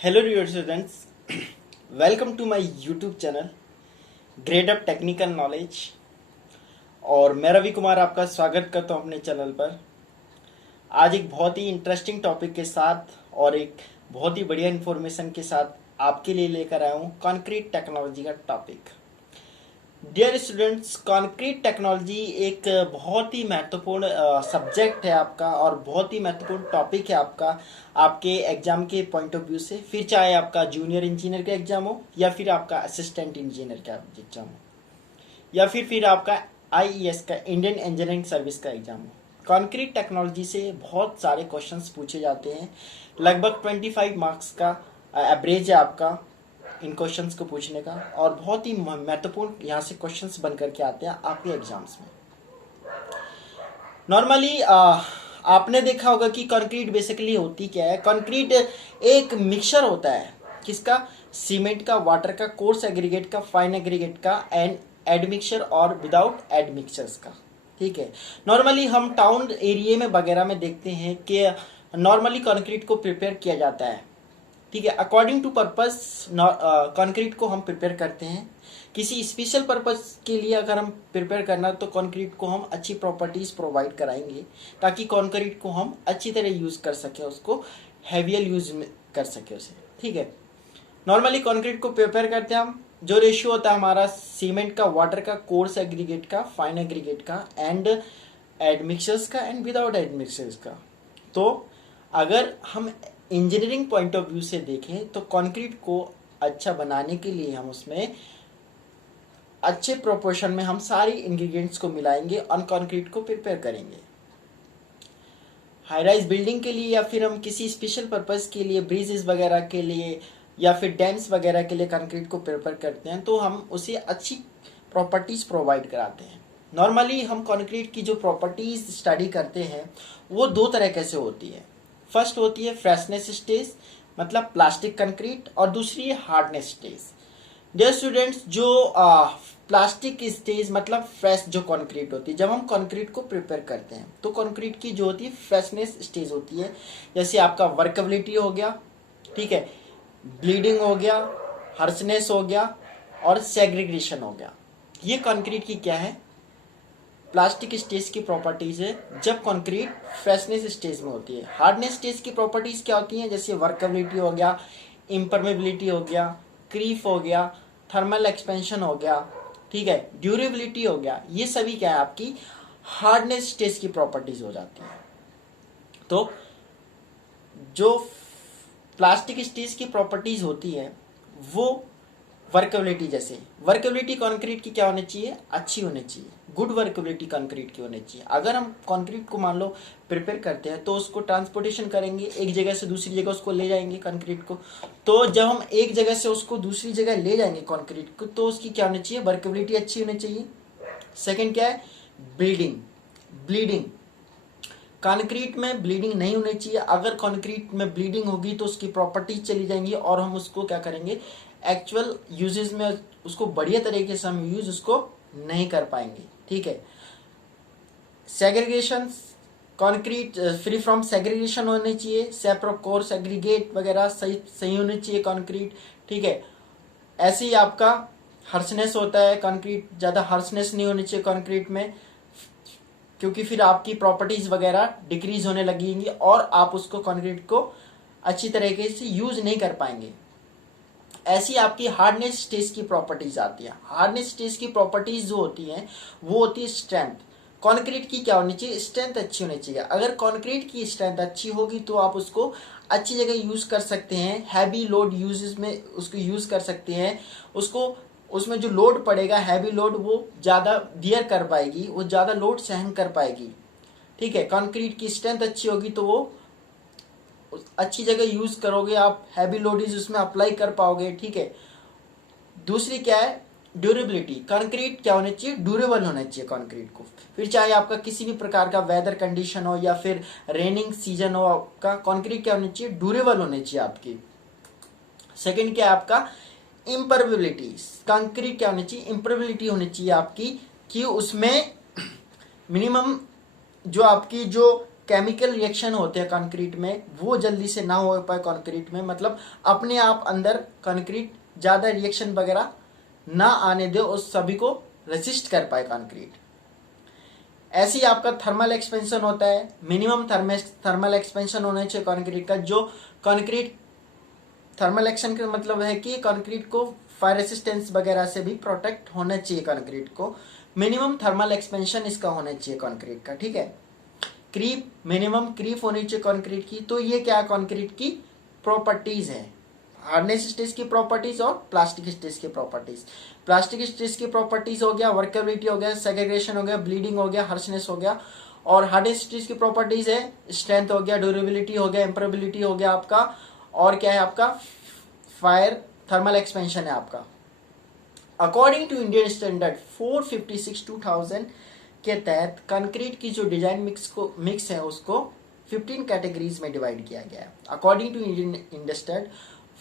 Hello dear students, welcome to my YouTube channel Grade Up technical knowledge. और मैं रवि कुमार आपका स्वागत करता हूं अपने चैनल पर। आज एक बहुत ही इंटरेस्टिंग टॉपिक के साथ और एक बहुत ही बढ़िया इन्फॉर्मेशन के साथ आपके लिए लेकर आया हूं कंक्रीट टेक्नोलॉजी का topic. Dear students, concrete technology एक बहुत ही महत्वपूर्ण सब्जेक्ट है आपका और बहुत ही महत्वपूर्ण टॉपिक है आपका आपके एग्जाम के पॉइंट ऑफ व्यू से। फिर चाहे आपका जूनियर इंजीनियर का एग्जाम हो या फिर आपका असिस्टेंट इंजीनियर का एग्जाम हो या फिर आपका आईईएस का इंडियन इंजीनियरिंग सर्विस का एग्जाम हो, कंक्रीट टेक्नोलॉजी से बहुत सारे क्वेश्चंस पूछे जाते हैं। लगभग 25 मार्क्स का एवरेज है आपका इन क्वेश्चंस को पूछने का और बहुत ही महत्वपूर्ण यहाँ से क्वेश्चंस बन करके आते हैं आपके एग्जाम्स में। नॉर्मली आपने देखा होगा कि कंक्रीट बेसिकली होती क्या है। कंक्रीट एक मिक्सचर होता है किसका? सीमेंट का, वाटर का, कोर्स एग्रीगेट का, फाइन एग्रीगेट का एंड एडमिक्सचर और विदाउट एडमिक्सचर्स का। ठीक है। नॉर्मली हम टाउन एरिया में वगैरह में देखते हैं कि नॉर्मली कंक्रीट को प्रिपेयर किया जाता है। ठीक है, अकॉर्डिंग टू पर्पस कंक्रीट को हम प्रिपेयर करते हैं। किसी स्पेशल पर्पस के लिए अगर हम प्रिपेयर करना तो कंक्रीट को हम अच्छी प्रॉपर्टीज प्रोवाइड कराएंगे ताकि कंक्रीट को हम अच्छी तरह यूज कर सके, उसको हैवियल यूज कर सके उसे। ठीक है, नॉर्मली कंक्रीट को प्रिपेयर करते हैं हम। जो रेशियो होता है हमारा सीमेंट का, वाटर का, कोर्स एग्रीगेट का, फाइन एग्रीगेट का एंड एडमिक्सचर्स का एंड विदाउट एडमिक्सचर्स का। तो अगर हम इंजीनियरिंग पॉइंट ऑफ व्यू से देखें तो कंक्रीट को अच्छा बनाने के लिए हम उसमें अच्छे प्रोपोर्शन में हम सारी इंग्रेडिएंट्स को मिलाएंगे और कंक्रीट को प्रिपेयर करेंगे। हाई राइज बिल्डिंग के लिए या फिर हम किसी स्पेशल पर्पस के लिए, ब्रिजेस वगैरह के लिए या फिर डैम्स वगैरह के लिए कंक्रीट को प्रिपेयर करते हैं तो हम उसे अच्छी प्रॉपर्टीज प्रोवाइड कराते हैं। नॉर्मली हम कंक्रीट की जो प्रॉपर्टीज स्टडी करते हैं वो दो तरह से होती है। फर्स्ट होती है फ्रेशनेस स्टेज, मतलब प्लास्टिक कंक्रीट, और दूसरी है हार्डनेस स्टेज। डियर स्टूडेंट्स, जो प्लास्टिक स्टेज मतलब फ्रेश जो कंक्रीट होती है, जब हम कंक्रीट को प्रिपेयर करते हैं तो कंक्रीट की जो होती है फ्रेशनेस स्टेज होती है। जैसे आपका वर्केबिलिटी हो गया, ठीक है, ब्लीडिंग हो गया, हार्शनेस हो गया और सेग्रीगेशन हो गया। ये कंक्रीट की क्या है? प्लास्टिक स्टेज की प्रॉपर्टीज है जब कंक्रीट फ्रेशनेस स्टेज में होती है। हार्डनेस स्टेज की प्रॉपर्टीज क्या होती हैं? जैसे वर्केबिलिटी हो गया, इम्परमेबिलिटी हो गया, क्रीप हो गया, थर्मल एक्सपेंशन हो गया, ठीक है, ड्यूरेबिलिटी हो गया। ये सभी क्या है? आपकी हार्डनेस स्टेज की प्रॉपर्टीज हो जाती है। तो जो प्लास्टिक स्टेज की प्रॉपर्टीज होती है वो वर्केबिलिटी, जैसे वर्केबिलिटी कंक्रीट की क्या होनी चाहिए? अच्छी होनी चाहिए। गुड वर्केबिलिटी कंक्रीट की होनी चाहिए। अगर हम कंक्रीट को मान लो प्रिपेयर करते हैं तो उसको ट्रांसपोर्टेशन करेंगे, एक जगह से दूसरी जगह उसको ले जाएंगे कंक्रीट को। तो जब हम एक जगह से उसको दूसरी जगह ले जाएंगे कंक्रीट को तो उसकी क्या होनी चाहिए? वर्केबिलिटी अच्छी होनी चाहिए। सेकेंड क्या है? ब्लीडिंग। कंक्रीट में ब्लीडिंग नहीं होनी चाहिए। अगर कंक्रीट में ब्लीडिंग होगी तो उसकी प्रॉपर्टीज चली जाएंगी और हम उसको क्या करेंगे? एक्चुअल यूजेस में उसको बढ़िया तरीके से हम यूज उसको नहीं कर पाएंगे। ठीक है। Segregation, concrete free from segregation होनी चाहिए। सेपरो कोर्स एग्रीगेट वगैरह सही होनी चाहिए कंक्रीट। ठीक है। ऐसे ही आपका हार्शनेस होता है, कंक्रीट ज़्यादा हार्शनेस नहीं होनी चाहिए कंक्रीट में, क्योंकि फिर आपकी प्रॉपर्टीज वगैरह डिक्रीज होने लगेंगी और आप उसको कंक्रीट को अच्छी तरीके से यूज नहीं कर पाएंगे। ऐसी आपकी हार्डनेस स्टेज की प्रॉपर्टीज आती है। हार्डनेस स्टेज की प्रॉपर्टीज जो होती हैं वो होती है स्ट्रेंथ। कंक्रीट की क्या होनी चाहिए? स्ट्रेंथ अच्छी होनी चाहिए। अगर कंक्रीट की स्ट्रेंथ अच्छी होगी तो आप उसको अच्छी जगह यूज कर सकते हैं, हैवी लोड यूजेस में उसको यूज कर सकते हैं। उसको उसमें जो लोड पड़ेगा, हैवी लोड, वो ज़्यादा बियर कर पाएगी, वो ज़्यादा लोड सहन कर पाएगी। ठीक है। कंक्रीट की स्ट्रेंथ अच्छी होगी तो वो अच्छी जगह यूज करोगे, आप हैवी लोडीज उसमें अप्लाई कर पाओगे। ठीक है। दूसरी क्या है? ड्यूरेबिलिटी। कंक्रीट क्या होनी चाहिए? ड्यूरेबल होना चाहिए कंक्रीट को। फिर चाहे आपका किसी भी प्रकार का वेदर कंडीशन हो या फिर रेनिंग सीजन हो, आपका कंक्रीट क्या होनी चाहिए? ड्यूरेबल होनी चाहिए आपकी। सेकंड क्या है आपका? इम्परमेबिलिटी। कंक्रीट क्या होनी चाहिए? इम्परमेबिलिटी होनी चाहिए आपकी, कि उसमें मिनिमम जो आपकी जो केमिकल रिएक्शन होते हैं कंक्रीट में वो जल्दी से ना हो पाए कंक्रीट में, मतलब अपने आप अंदर कंक्रीट ज़्यादा रिएक्शन वगैरह ना आने दे और सभी को रेसिस्ट कर पाए कंक्रीट। ऐसे ही आपका थर्मल एक्सपेंशन होता है, मिनिमम थर्मल एक्सपेंशन होना चाहिए कंक्रीट का। जो कंक्रीट थर्मल एक्शन का मतलब है कि कंक्रीट को फायर रेसिस्टेंस वगैरह से भी प्रोटेक्ट होना चाहिए कंक्रीट को। मिनिमम थर्मल एक्सपेंशन इसका होना चाहिए कंक्रीट का, ठीक है। क्रीप, मिनिमम क्रीप होनी चाहिए कंक्रीट की। तो ये क्या कंक्रीट की प्रॉपर्टीज है, हार्डनेस स्ट्रेस की प्रॉपर्टीज और प्लास्टिक स्ट्रेस की प्रॉपर्टीज। प्लास्टिक स्ट्रेस की प्रॉपर्टीज हो गया वर्केबिलिटी हो गया, सेग्रीगेशन हो गया, ब्लीडिंग हो गया, हार्शनेस हो गया। और हार्डनेस स्ट्रेस की प्रॉपर्टीज है स्ट्रेंथ हो गया, ड्यूरेबिलिटी हो गया, इम्परेबिलिटी हो गया आपका, और क्या है आपका फायर थर्मल एक्सपेंशन है आपका। अकॉर्डिंग टू इंडियन स्टैंडर्ड 456/2000 के तहत कंक्रीट की जो डिजाइन मिक्स है उसको 15 कैटेगरीज में डिवाइड किया गया है। अकॉर्डिंग टू इंडियन स्टैंडर्ड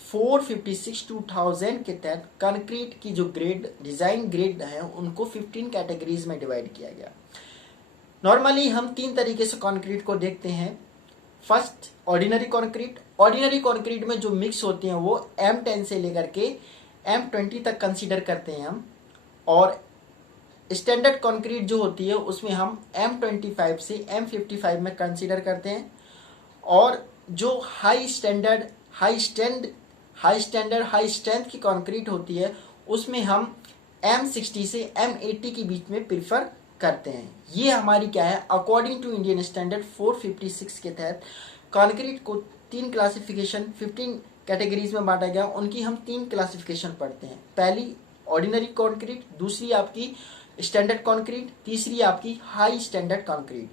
456/2000 के तहत कंक्रीट की जो डिजाइन ग्रेड है उनको 15 कैटेगरीज में डिवाइड किया गया। नॉर्मली हम 3 तरीके से कंक्रीट को देखते हैं। First, ordinary concrete. Ordinary concrete में जो मिक्स होते हैं वो M10 से लेकर के M20 तक कंसीडर करते हैं हम, और स्टैंडर्ड कंक्रीट जो होती है उसमें हम M25 से M55 में कंसीडर करते हैं। और जो हाई स्ट्रेंथ की कंक्रीट होती है उसमें हम M60 से M80 के बीच में प्रीफर करते हैं। ये हमारी क्या है, अकॉर्डिंग टू इंडियन स्टैंडर्ड 456 के तहत कंक्रीट को 3 क्लासिफिकेशन 15 कैटेगरीज में बांटा गया। उनकी हम 3 क्लासिफिकेशन पढ़ते हैं। पहली ऑर्डिनरी कंक्रीट, दूसरी आपकी स्टैंडर्ड कंक्रीट, तीसरी आपकी high standard concrete.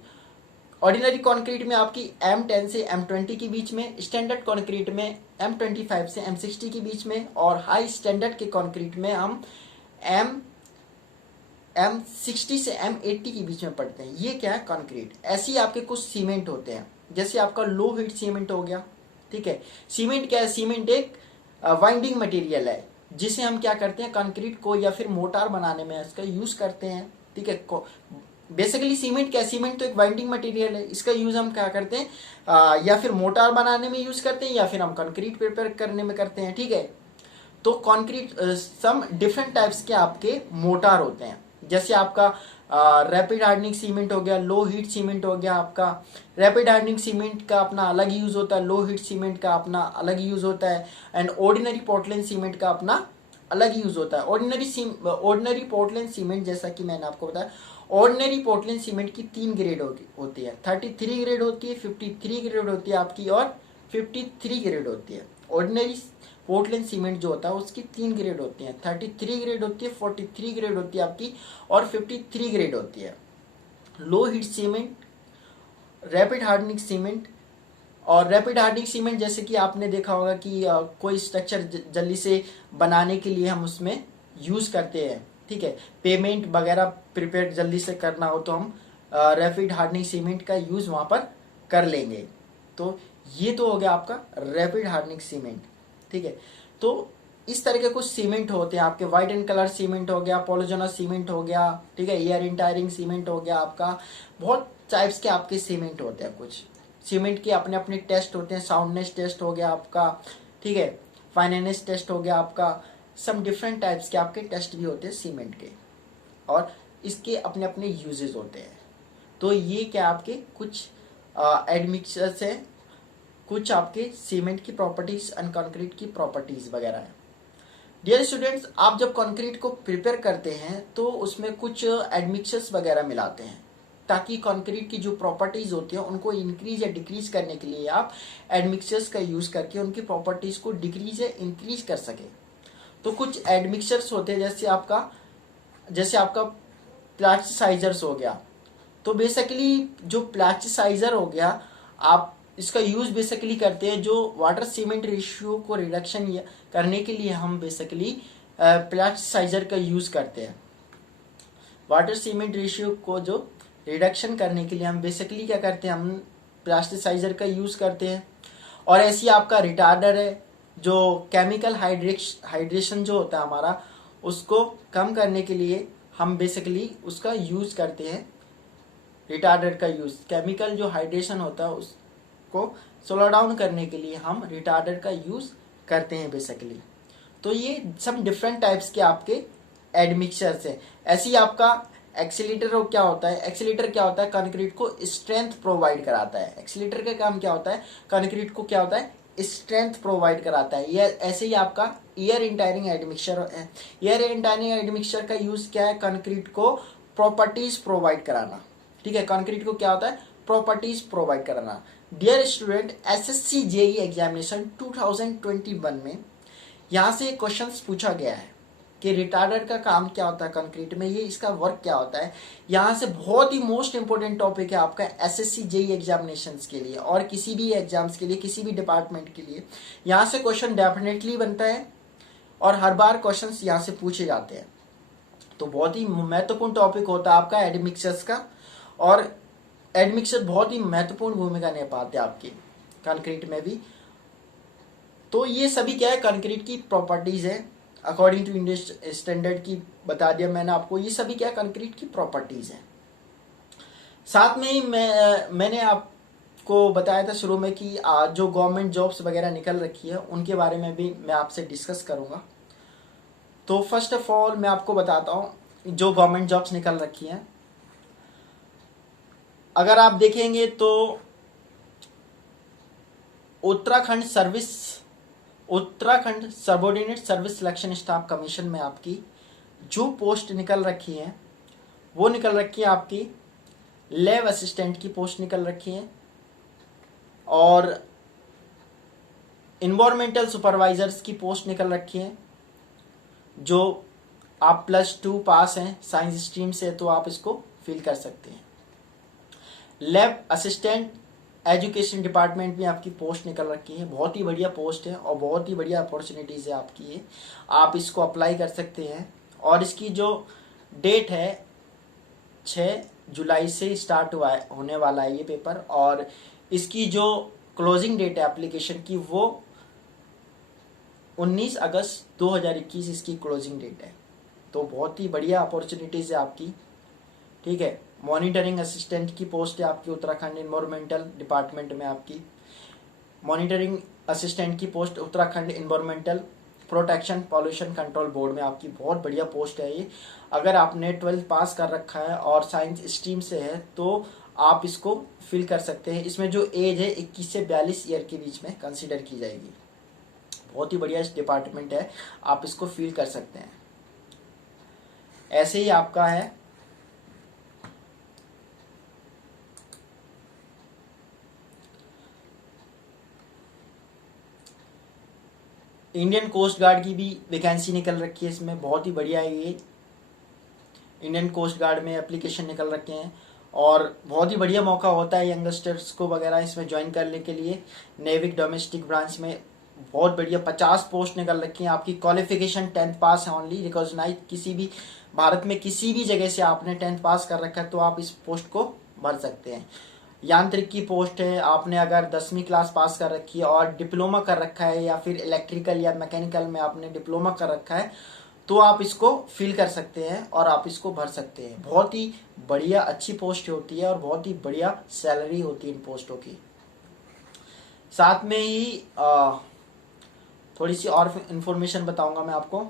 Ordinary concrete में आपकी M10 से M20 के बीच में, स्टैंडर्ड कंक्रीट में M25 से M60 के बीच में, और हाई स्टैंडर्ड के कंक्रीट में हम M60 से M80 के बीच में पढ़ते हैं। ये क्या है कंक्रीट। ऐसे ही आपके कुछ सीमेंट होते हैं, जैसे आपका लो हीट सीमेंट हो गया, ठीक है। सीमेंट क्या है, सीमेंट एक वाइंडिंग मटेरियल है जिसे हम क्या करते हैं कंक्रीट को या फिर मोटार बनाने में इसका यूज करते हैं, ठीक है। बेसिकली सीमेंट क्या है, सीमेंट तो एक वाइंडिंग मटेरियल है, इसका यूज हम क्या करते हैं या फिर मोटार बनाने में यूज करते हैं या फिर हम कंक्रीट प्रिपेयर करने में करते हैं, ठीक है। तो कंक्रीट सम डिफरेंट टाइप्स के आपके मोटार होते हैं, जैसे आपका रैपिड हार्डनिंग सीमेंट हो गया, लो हीट सीमेंट हो गया आपका। रैपिड हार्डनिंग सीमेंट का अपना अलग यूज होता है, लो हीट सीमेंट का अपना अलग यूज होता है, एंड ऑर्डिनरी पोर्टलैंड सीमेंट का अपना अलग यूज होता है। ऑर्डिनरी पोर्टलैंड सीमेंट, जैसा कि मैंने आपको बताया, ऑर्डिनरी पोर्टलैंड सीमेंट की 3 ग्रेड होती है। 33 ग्रेड होती है, 53 ग्रेड होती है आपकी, और 53 ग्रेड होती है। ऑर्डिनरी पोर्टलैंड सीमेंट जो होता है उसकी 3 ग्रेड होती है, 33 ग्रेड होती है, 43 ग्रेड होती है आपकी, और 53 ग्रेड होती है। Low heat cement, rapid hardening cement. और रैपिड हार्डनिंग सीमेंट जैसे कि आपने देखा होगा कि कोई स्ट्रक्चर जल्दी से बनाने के लिए हम उसमें यूज करते हैं, ठीक है। पेमेंट वगैरह प्रिपेयर जल्दी से करना हो तो हम रैपिड हार्डनिंग सीमेंट का यूज वहां पर कर लेंगे। तो ये तो हो गया आपका रैपिड हार्डनिंग सीमेंट, ठीक है। तो इस तरह के कुछ सीमेंट होते हैं आपके, व्हाइट एंड कलर सीमेंट हो गया, पॉलीजोनस सीमेंट हो गया, ठीक है, एयर इंटायरिंग सीमेंट हो गया आपका। बहुत टाइप्स के आपके सीमेंट होते हैं। कुछ सीमेंट के अपने अपने टेस्ट होते हैं, साउंडनेस टेस्ट हो गया आपका, ठीक है, फाइनेंस टेस्ट हो गया आपका। सम डिफरेंट टाइप्स के आपके टेस्ट भी होते हैं सीमेंट के, और इसके अपने अपने यूजेस होते हैं। तो ये क्या आपके कुछ एडमिक्सर्स हैं, कुछ आपके सीमेंट की प्रॉपर्टीज एंड कंक्रीट की प्रॉपर्टीज वगैरह है। डियर स्टूडेंट्स, आप जब कंक्रीट को प्रिपेयर करते हैं तो उसमें कुछ एडमिक्सर्स वगैरह मिलाते हैं, ताकि कंक्रीट की जो प्रॉपर्टीज होती है उनको इंक्रीज या डिक्रीज करने के लिए आप एडमिक्सर्स का यूज करके उनकी प्रॉपर्टीज को डिक्रीज या इंक्रीज कर सके। तो कुछ एडमिक्सर्स होते हैं, जैसे आपका प्लास्टिसाइजर्स हो गया। तो बेसिकली जो प्लास्टिसाइजर हो गया, आप इसका यूज बेसिकली करते हैं जो वाटर सीमेंट रेशियो को रिडक्शन करने के लिए हम बेसिकली प्लास्टिसाइजर का यूज करते हैं। वाटर सीमेंट रेशियो को जो रिडक्शन करने के लिए हम बेसिकली क्या करते हैं, हम प्लास्टिसाइजर का यूज करते हैं। और ऐसी आपका रिटार्डर है, जो केमिकल हाइड्रेशन जो होता है हमारा, उसको कम करने के लिए हम बेसिकली उसका यूज करते हैं रिटार्डर का यूज, केमिकल जो हाइड्रेशन होता है उसको स्लो डाउन करने के लिए हम रिटार्डर का यूज करते हैं बेसिकली। तो ये सब डिफरेंट टाइप्स के आपके एडमिक्सचर्स है। ऐसे ही आपका एक्सीलेटर क्या होता है, एक्सीलेटर क्या होता है, कंक्रीट को स्ट्रेंथ प्रोवाइड कराता है। एक्सीलेटर का काम क्या होता है, कंक्रीट को क्या होता है, स्ट्रेंथ प्रोवाइड कराता है। ये ऐसे ही आपका एयर इंटायरिंग एडमिक्सचर है। एयर इंटायरिंग एडमिक्सचर का यूज क्या है, कंक्रीट को प्रॉपर्टीज प्रोवाइड कराना। ठीक है, कंक्रीट को क्या होता है, प्रॉपर्टीज प्रोवाइड कराना। Dear student, SSC JE examination 2021 में यहाँ से क्वेश्चंस पूछा गया है कि रिटार्डर का काम क्या होता है कंक्रीट में, ये इसका वर्क क्या होता है। यहाँ से बहुत ही मोस्ट इंपोर्टेंट टॉपिक है आपका एसएससी जेई एग्जामिनेशंस के लिए और किसी भी एग्जाम्स के लिए, किसी भी डिपार्टमेंट के लिए यहाँ से क्वेश्चन डेफिनेटली बनता है और हर बार क्वेश्चंस यहाँ से पूछे जाते हैं। तो बहुत ही महत्वपूर्ण टॉपिक होता है आपका एडमिक्सचर्स का, और एडमिक्सचर बहुत ही महत्वपूर्ण भूमिका निभाते हैं आपकी कंक्रीट में भी। तो ये सभी क्या है, कंक्रीट की प्रॉपर्टीज है अकॉर्डिंग टू इंडियन स्टैंडर्ड की बता दिया मैंने आपको। ये सभी क्या कंक्रीट की प्रॉपर्टीज है। साथ में ही मैंने आपको बताया था शुरू में कि जो गवर्नमेंट जॉब्स वगैरह निकल रखी है उनके बारे में भी मैं आपसे डिस्कस करूंगा। तो फर्स्ट ऑफ ऑल मैं आपको बताता हूं जो गवर्नमेंट जॉब्स निकल रखी हैं। अगर आप देखेंगे तो Uttarakhand subordinate service selection staff commission में आपकी जो पोस्ट निकल रखी है वो निकल रखी है आपकी लैब असिस्टेंट की पोस्ट निकल रखी है, और इन्वायरमेंटल सुपरवाइजर्स की पोस्ट निकल रखी है। जो आप +2 पास हैं साइंस स्ट्रीम से तो आप इसको फिल कर सकते हैं। लैब असिस्टेंट एजुकेशन डिपार्टमेंट में आपकी पोस्ट निकल रखी है। बहुत ही बढ़िया पोस्ट है और बहुत ही बढ़िया अपॉर्चुनिटीज़ है आपकी ये, आप इसको अप्लाई कर सकते हैं। और इसकी जो डेट है 6 जुलाई से स्टार्ट होने वाला है ये पेपर, और इसकी जो क्लोजिंग डेट है एप्लीकेशन की वो 19 अगस्त 2021 इसकी क्लोजिंग डेट है। तो बहुत ही बढ़िया अपॉर्चुनिटीज़ है आपकी। ठीक है, मॉनिटरिंग असिस्टेंट की पोस्ट है आपकी उत्तराखंड इन्वायरमेंटल डिपार्टमेंट में। आपकी मॉनिटरिंग असिस्टेंट की post Uttarakhand environmental protection pollution control board में आपकी बहुत बढ़िया पोस्ट है ये। अगर आपने 12th पास कर रखा है और साइंस स्ट्रीम से है तो आप इसको फिल कर सकते हैं। इसमें जो एज है 21 से 42 ईयर के बीच में कंसिडर की जाएगी। बहुत ही बढ़िया डिपार्टमेंट है, आप इसको फिल कर सकते हैं। ऐसे ही आपका है इंडियन कोस्ट गार्ड की भी वैकेंसी निकल रखी है इसमें। बहुत ही बढ़िया है ये, इंडियन कोस्ट गार्ड में एप्लीकेशन निकल रखे हैं और बहुत ही बढ़िया मौका होता है यंगस्टर्स को वगैरह इसमें ज्वाइन करने के लिए। नेविक डोमेस्टिक ब्रांच में बहुत बढ़िया 50 पोस्ट निकल रखी हैं। आपकी क्वालिफिकेशन 10th पास है ओनली, रिकॉग्नाइज किसी भी भारत में किसी भी जगह से आपने 10th पास कर रखा है तो आप इस पोस्ट को भर सकते हैं। यांत्रिक की पोस्ट है, आपने अगर 10वीं क्लास पास कर रखी है और डिप्लोमा कर रखा है या फिर इलेक्ट्रिकल या मैकेनिकल में आपने डिप्लोमा कर रखा है तो आप इसको फिल कर सकते हैं और आप इसको भर सकते हैं। बहुत ही बढ़िया अच्छी पोस्ट होती है और बहुत ही बढ़िया सैलरी होती है इन पोस्टों की। साथ में ही थोड़ी सी और इंफॉर्मेशन बताऊंगा मैं आपको।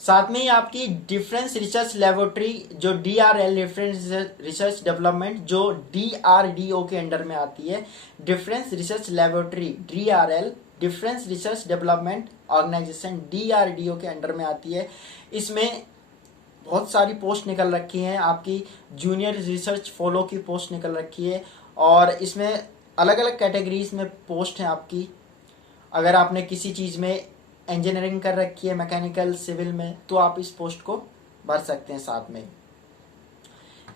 साथ में ही आपकी डिफरेंस रिसर्च लेबोरेटरी जो DRL डिफरेंस रिसर्च डेवलपमेंट जो DRDO के अंडर में आती है। Defence research laboratory DRL defence research development organisation DRDO के अंडर में आती है। इसमें बहुत सारी पोस्ट निकल रखी हैं। आपकी जूनियर रिसर्च फेलो की पोस्ट निकल रखी है और इसमें अलग अलग कैटेगरीज में पोस्ट हैं आपकी। अगर आपने किसी चीज़ में इंजीनियरिंग कर रखी है, मैकेनिकल सिविल में, तो आप इस पोस्ट को भर सकते हैं साथ में।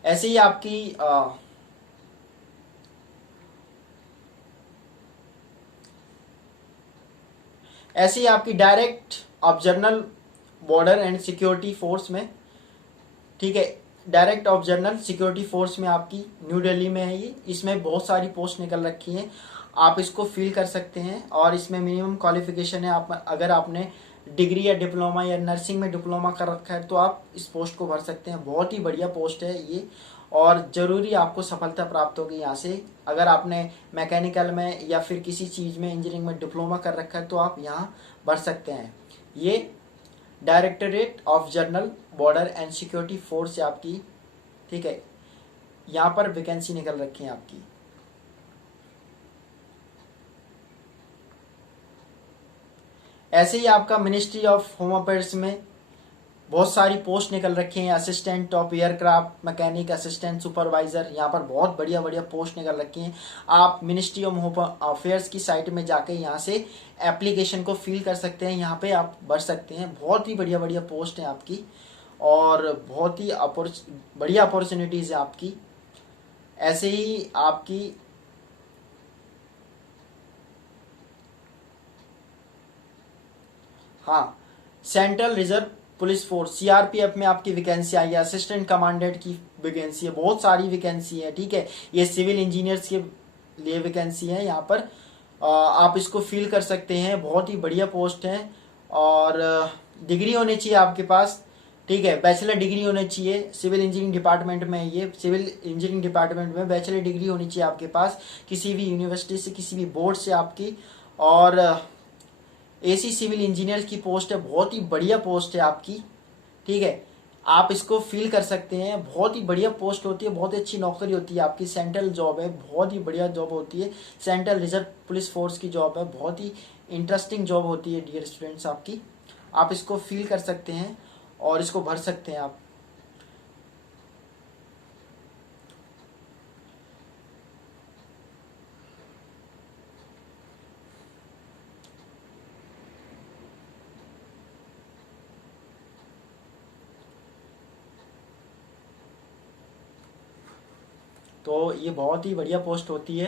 ऐसे ही आपकी डायरेक्ट ऑब्जर्नल बॉर्डर एंड सिक्योरिटी फोर्स में, ठीक है, डायरेक्ट ऑब्जर्नल सिक्योरिटी फोर्स में आपकी न्यू दिल्ली में है ये। इसमें बहुत सारी पोस्ट निकल रखी हैं। आप इसको फिल कर सकते हैं। और इसमें मिनिमम क्वालिफिकेशन है, आप अगर आपने डिग्री या डिप्लोमा या नर्सिंग में डिप्लोमा कर रखा है तो आप इस पोस्ट को भर सकते हैं। बहुत ही बढ़िया पोस्ट है ये, और ज़रूरी आपको सफलता प्राप्त होगी यहाँ से। अगर आपने मैकेनिकल में या फिर किसी चीज़ में इंजीनियरिंग में डिप्लोमा कर रखा है तो आप यहाँ भर सकते हैं। ये directorate of general border and security force है आपकी, ठीक है। यहाँ पर वैकेंसी निकल रखी है आपकी। ऐसे ही आपका मिनिस्ट्री ऑफ होम अफेयर्स में बहुत सारी पोस्ट निकल रखी हैं। Assistant of aircraft mechanic, assistant supervisor, यहाँ पर बहुत बढ़िया बढ़िया पोस्ट निकल रखी हैं। आप मिनिस्ट्री ऑफ होम अफेयर्स की साइट में जाके यहाँ से एप्लीकेशन को फिल कर सकते हैं, यहाँ पे आप भर सकते हैं। बहुत ही बढ़िया बढ़िया पोस्ट है आपकी, और बहुत ही बढ़िया अपॉर्चुनिटीज़ है आपकी। ऐसे ही आपकी हाँ, central reserve police force CRPF में आपकी वैकेंसी आई है। असिस्टेंट कमांडेंट की वैकेंसी है, बहुत सारी वैकेंसी है, ठीक है। ये सिविल इंजीनियर्स के लिए वैकेंसी है। यहाँ पर आप इसको फिल कर सकते हैं। बहुत ही बढ़िया पोस्ट है, और डिग्री होनी चाहिए आपके पास, ठीक है। बैचलर डिग्री होनी चाहिए सिविल इंजीनियरिंग डिपार्टमेंट में। ये सिविल इंजीनियरिंग डिपार्टमेंट में बैचलर डिग्री होनी चाहिए आपके पास, किसी भी यूनिवर्सिटी से, किसी भी बोर्ड से आपकी। और एसी सिविल इंजीनियर की पोस्ट है, बहुत ही बढ़िया पोस्ट है आपकी, ठीक है। आप इसको फिल कर सकते हैं। बहुत ही बढ़िया पोस्ट होती है, बहुत ही अच्छी नौकरी होती है आपकी। सेंट्रल जॉब है, बहुत ही बढ़िया जॉब होती है। सेंट्रल रिजर्व पुलिस फोर्स की जॉब है, बहुत ही इंटरेस्टिंग जॉब होती है डियर स्टूडेंट्स आपकी। आप इसको फिल कर सकते हैं और इसको भर सकते हैं आप। तो ये बहुत ही बढ़िया पोस्ट होती है।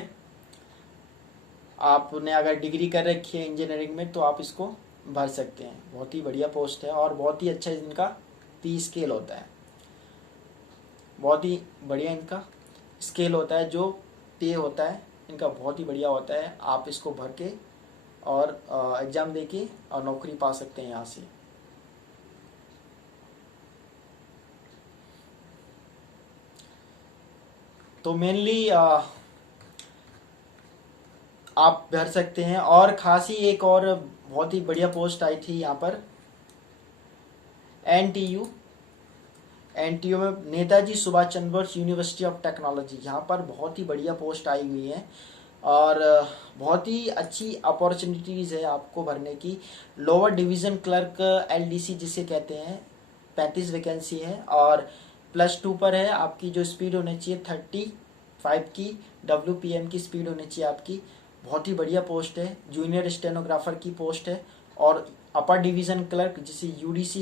आपने अगर डिग्री कर रखी है इंजीनियरिंग में तो आप इसको भर सकते हैं। बहुत ही बढ़िया पोस्ट है, और बहुत ही अच्छा इनका पे स्केल होता है। बहुत ही बढ़िया इनका स्केल होता है, जो पे होता है इनका बहुत ही बढ़िया होता है। आप इसको भर के और एग्ज़ाम दे के और नौकरी पा सकते हैं यहाँ से। तो मेनली आप भर सकते हैं। और खासी एक और बहुत ही बढ़िया पोस्ट आई थी यहाँ पर, एनटीयू में Netaji Subhash Chandra Bose university of technology. यहाँ पर बहुत ही बढ़िया पोस्ट आई हुई है, और बहुत ही अच्छी अपॉर्चुनिटीज़ है आपको भरने की। लोअर डिवीज़न क्लर्क एलडीसी जिसे कहते हैं, 35 वैकेंसी है, और +2 पर है। आपकी जो स्पीड होनी चाहिए 35 की WPM की स्पीड होनी चाहिए आपकी। बहुत ही बढ़िया पोस्ट है। जूनियर स्टेनोग्राफर की पोस्ट है। और अपर डिवीज़न क्लर्क जिसे यूडीसी